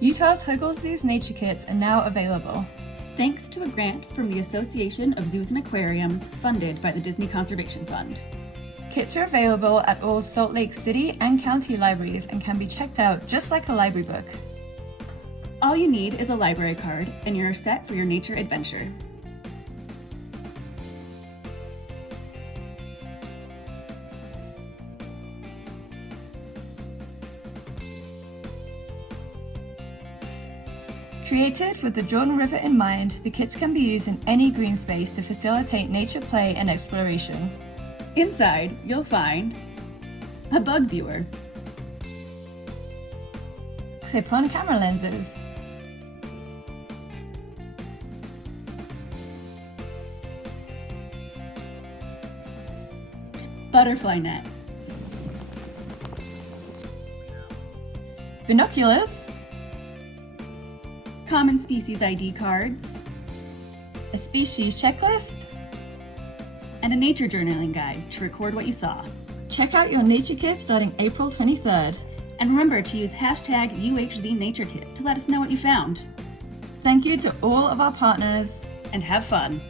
Utah's Hogle Zoo's nature kits are now available. Thanks to a grant from the Association of Zoos and Aquariums funded by the Disney Conservation Fund. Kits are available at all Salt Lake City and county libraries and can be checked out just like a library book. All you need is a library card and you're set for your nature adventure. Created with the Jordan River in mind, the kits can be used in any green space to facilitate nature play and exploration. Inside, you'll find a bug viewer, Clip-on camera lenses, butterfly net, binoculars, common species ID cards, a species checklist. and a nature journaling guide to record what you saw. Check out your nature kit starting April 23rd. And remember to use hashtag UHZNatureKit to let us know what you found. Thank you to all of our partners. And have fun.